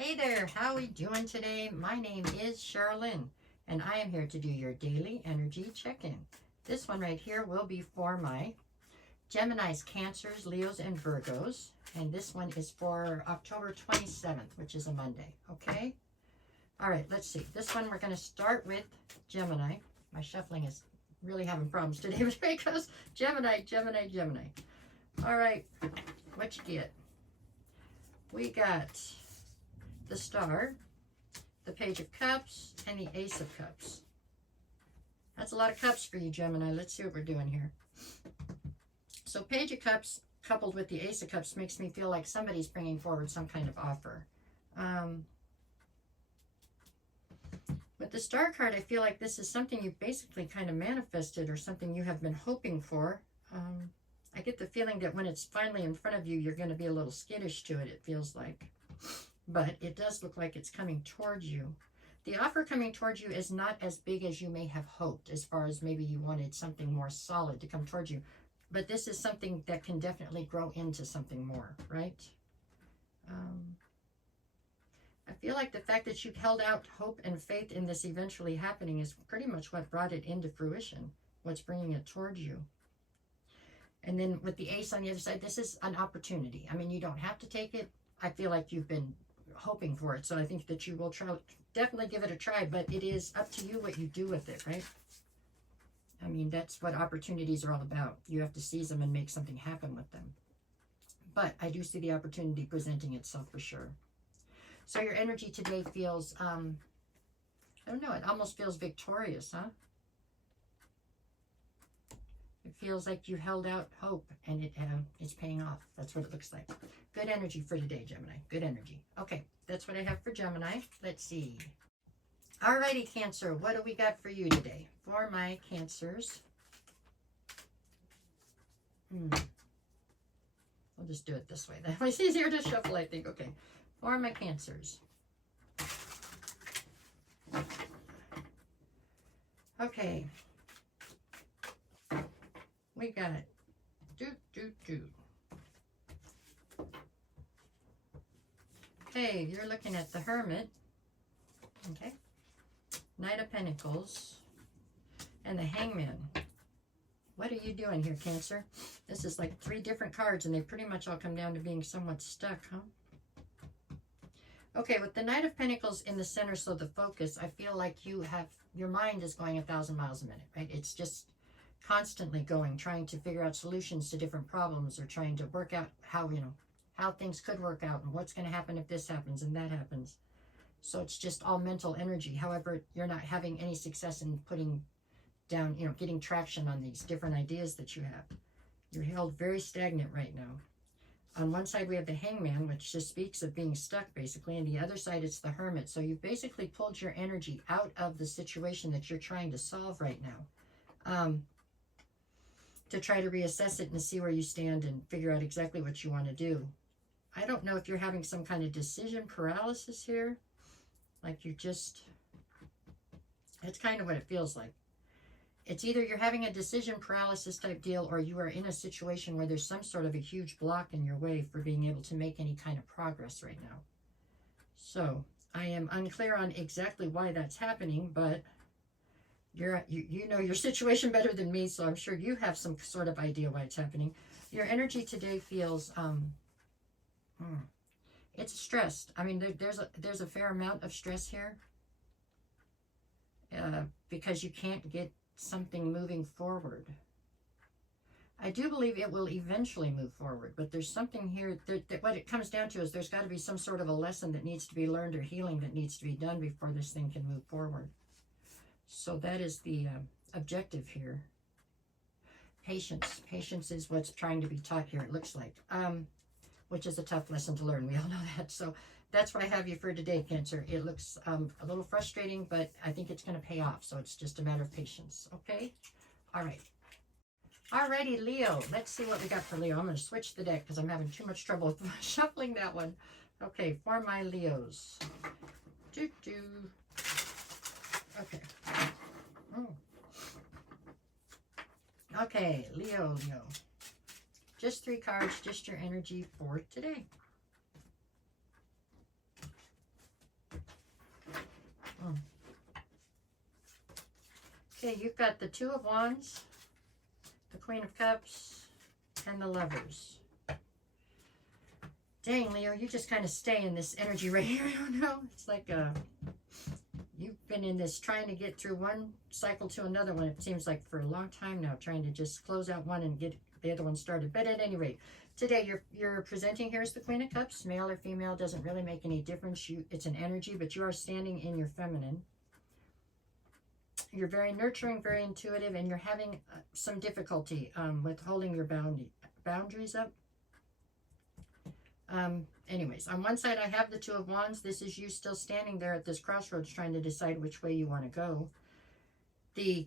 Hey there, how we doing today? My name is Sherilyn, and I am here to do your daily energy check-in. This one right here will be for my Geminis, Cancers, Leos, and Virgos. And this one is for October 27th, which is a Monday, okay? All right, let's see. This one we're going to start with Gemini. My shuffling is really having problems today because Gemini. All right, what you get? We got the Star, the Page of Cups, and the Ace of Cups. That's a lot of cups for you, Gemini. Let's see what we're doing here. So Page of Cups coupled with the Ace of Cups makes me feel like somebody's bringing forward some kind of offer. With the Star card, I feel like this is something you've basically kind of manifested or something you have been hoping for. I get the feeling that when it's finally in front of you, you're going to be a little skittish to it, it feels like. But it does look like it's coming towards you. The offer coming towards you is not as big as you may have hoped, as far as maybe you wanted something more solid to come towards you. But this is something that can definitely grow into something more, right? I feel like the fact that you've held out hope and faith in this eventually happening is pretty much what brought it into fruition, what's bringing it towards you. And then with the Ace on the other side, this is an opportunity. I mean, you don't have to take it. I feel like you've been hoping for it, so I think that you will try, definitely give it a try, but it is up to you what you do with it, right? I mean, that's what opportunities are all about. You have to seize them and make something happen with them. But I do see the opportunity presenting itself for sure. So your energy today feels, I don't know, it almost feels victorious, huh? It feels like you held out hope and it's paying off. That's what it looks like. Good energy for today, Gemini. Good energy. Okay, that's what I have for Gemini. Let's see. Alrighty, Cancer. What do we got for you today? For my Cancers. I'll just do it this way. That way it's easier to shuffle, I think. Okay. For my Cancers. Okay. We got Okay, you're looking at the Hermit. Okay. Knight of Pentacles. And the Hangman. What are you doing here, Cancer? This is like 3 different cards, and they pretty much all come down to being somewhat stuck, huh? Okay, with the Knight of Pentacles in the center, so the focus, I feel like you have, your mind is going 1,000 miles a minute, right? It's just constantly going, trying to figure out solutions to different problems, or trying to work out how, how things could work out and what's going to happen if this happens and that happens. So it's just all mental energy. However, you're not having any success in putting down, getting traction on these different ideas that you have. You're held very stagnant right now. On one side, we have the Hangman, which just speaks of being stuck, basically. And the other side, it's the Hermit. So you've basically pulled your energy out of the situation that you're trying to solve right now. To try to reassess it and see where you stand and figure out exactly what you want to do. I don't know if you're having some kind of decision paralysis here. Like you just, it's kind of what it feels like. It's either you're having a decision paralysis type deal, or you are in a situation where there's some sort of a huge block in your way for being able to make any kind of progress right now. So I am unclear on exactly why that's happening, but you know your situation better than me, so I'm sure you have some sort of idea why it's happening. Your energy today feels it's stressed. I mean, there's a fair amount of stress here because you can't get something moving forward. I do believe it will eventually move forward, but there's something here that what it comes down to is there's got to be some sort of a lesson that needs to be learned or healing that needs to be done before this thing can move forward. So that is the objective here. Patience. Patience is what's trying to be taught here, it looks like, which is a tough lesson to learn. We all know that. So that's what I have you for today, Cancer. It looks a little frustrating, but I think it's going to pay off. So it's just a matter of patience. Okay? All right. Alrighty, Leo. Let's see what we got for Leo. I'm going to switch the deck because I'm having too much trouble with shuffling that one. Okay, for my Leos. Okay. Okay, Leo. Just 3 cards, just your energy for today. Okay, you've got the Two of Wands, the Queen of Cups, and the Lovers. Dang, Leo, you just kind of stay in this energy right here. I don't know. It's like you've been in this trying to get through one cycle to another one. It seems like for a long time now, trying to just close out one and get the other one started. But at any rate, today you're presenting here as the Queen of Cups. Male or female doesn't really make any difference. It's an energy, but you are standing in your feminine. You're very nurturing, very intuitive, and you're having some difficulty with holding your boundaries up. Anyways, on one side I have the Two of Wands. This is you still standing there at this crossroads trying to decide which way you want to go. The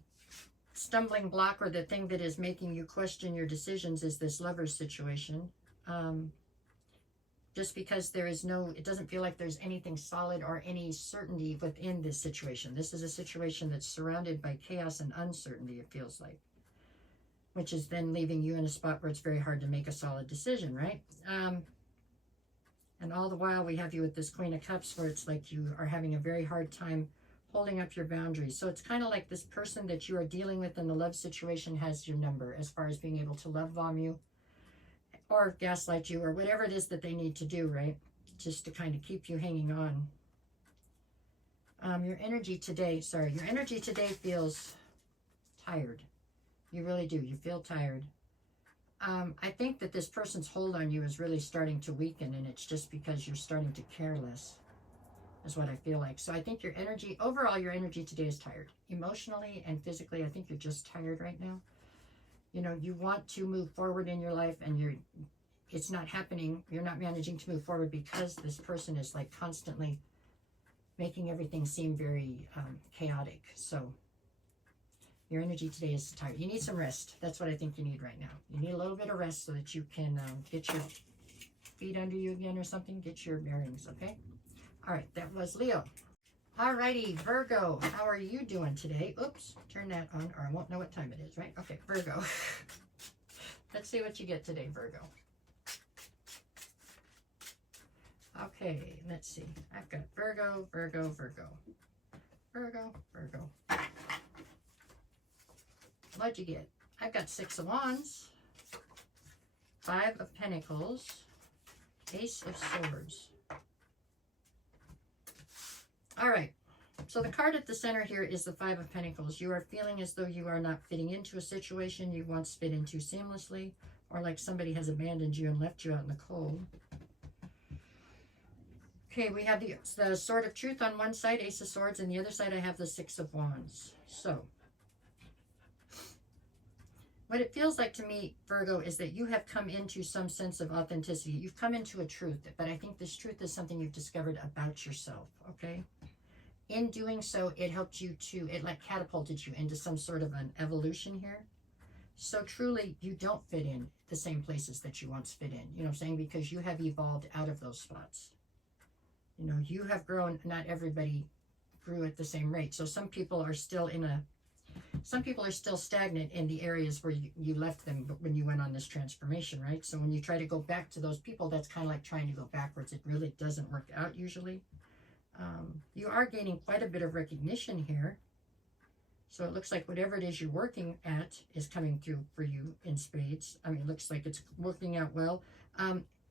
stumbling block, or the thing that is making you question your decisions, is this Lover's situation. Just because there is it doesn't feel like there's anything solid or any certainty within this situation. This is a situation that's surrounded by chaos and uncertainty, it feels like. Which is then leaving you in a spot where it's very hard to make a solid decision, right? And all the while we have you with this Queen of Cups, where it's like you are having a very hard time holding up your boundaries. So it's kind of like this person that you are dealing with in the love situation has your number as far as being able to love bomb you or gaslight you or whatever it is that they need to do, right? Just to kind of keep you hanging on. Your energy today feels tired. You really do. You feel tired. I think that this person's hold on you is really starting to weaken, and it's just because you're starting to care less, is what I feel like. So I think your energy, overall, your energy today is tired. Emotionally and physically, I think you're just tired right now. You know, you want to move forward in your life, and it's not happening. You're not managing to move forward because this person is like constantly making everything seem very chaotic. So your energy today is tired. You need some rest. That's what I think you need right now. You need a little bit of rest so that you can get your feet under you again or something. Get your bearings, okay? All right, that was Leo. All righty, Virgo, how are you doing today? Oops, turn that on or I won't know what time it is, right? Okay, Virgo. Let's see what you get today, Virgo. Okay, let's see. I've got Virgo, Virgo, Virgo. Virgo, Virgo. What'd you get? I've got Six of Wands, Five of Pentacles, Ace of Swords. All right, so the card at the center here is the Five of Pentacles. You are feeling as though you are not fitting into a situation you once fit into seamlessly, or like somebody has abandoned you and left you out in the cold. Okay, we have the Sword of Truth on one side, Ace of Swords, and the other side I have the Six of Wands. So what it feels like to me, Virgo, is that you have come into some sense of authenticity. You've come into a truth, but I think this truth is something you've discovered about yourself, okay? In doing so, it helped you it like catapulted you into some sort of an evolution here. So truly, you don't fit in the same places that you once fit in, you know what I'm saying? Because you have evolved out of those spots. You know, you have grown, not everybody grew at the same rate. So some people are still stagnant in the areas where you left them when you went on this transformation, right? So when you try to go back to those people, that's kind of like trying to go backwards. It really doesn't work out usually. You are gaining quite a bit of recognition here. So it looks like whatever it is you're working at is coming through for you in spades. I mean, it looks like it's working out well.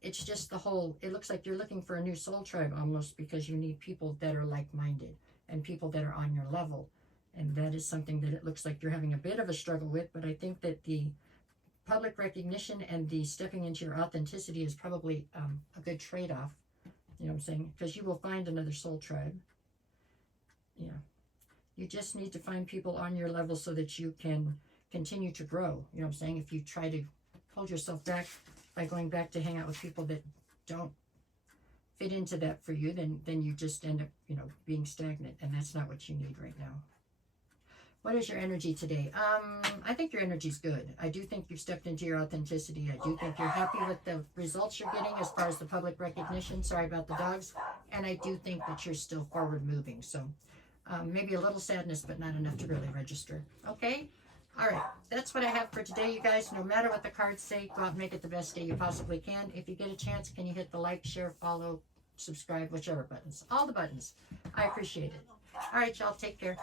It's just it looks like you're looking for a new soul tribe almost, because you need people that are like-minded and people that are on your level. And that is something that it looks like you're having a bit of a struggle with, but I think that the public recognition and the stepping into your authenticity is probably a good trade-off, you know what I'm saying? Because you will find another soul tribe. Yeah. You just need to find people on your level so that you can continue to grow, you know what I'm saying? If you try to hold yourself back by going back to hang out with people that don't fit into that for you, then you just end up, you know, being stagnant, and that's not what you need right now. What is your energy today? I think your energy's good. I do think you've stepped into your authenticity. I do think you're happy with the results you're getting as far as the public recognition. Sorry about the dogs. And I do think that you're still forward moving. So maybe a little sadness, but not enough to really register. Okay? All right. That's what I have for today, you guys. No matter what the cards say, go out and make it the best day you possibly can. If you get a chance, can you hit the like, share, follow, subscribe, whichever buttons. All the buttons. I appreciate it. All right, y'all. Take care.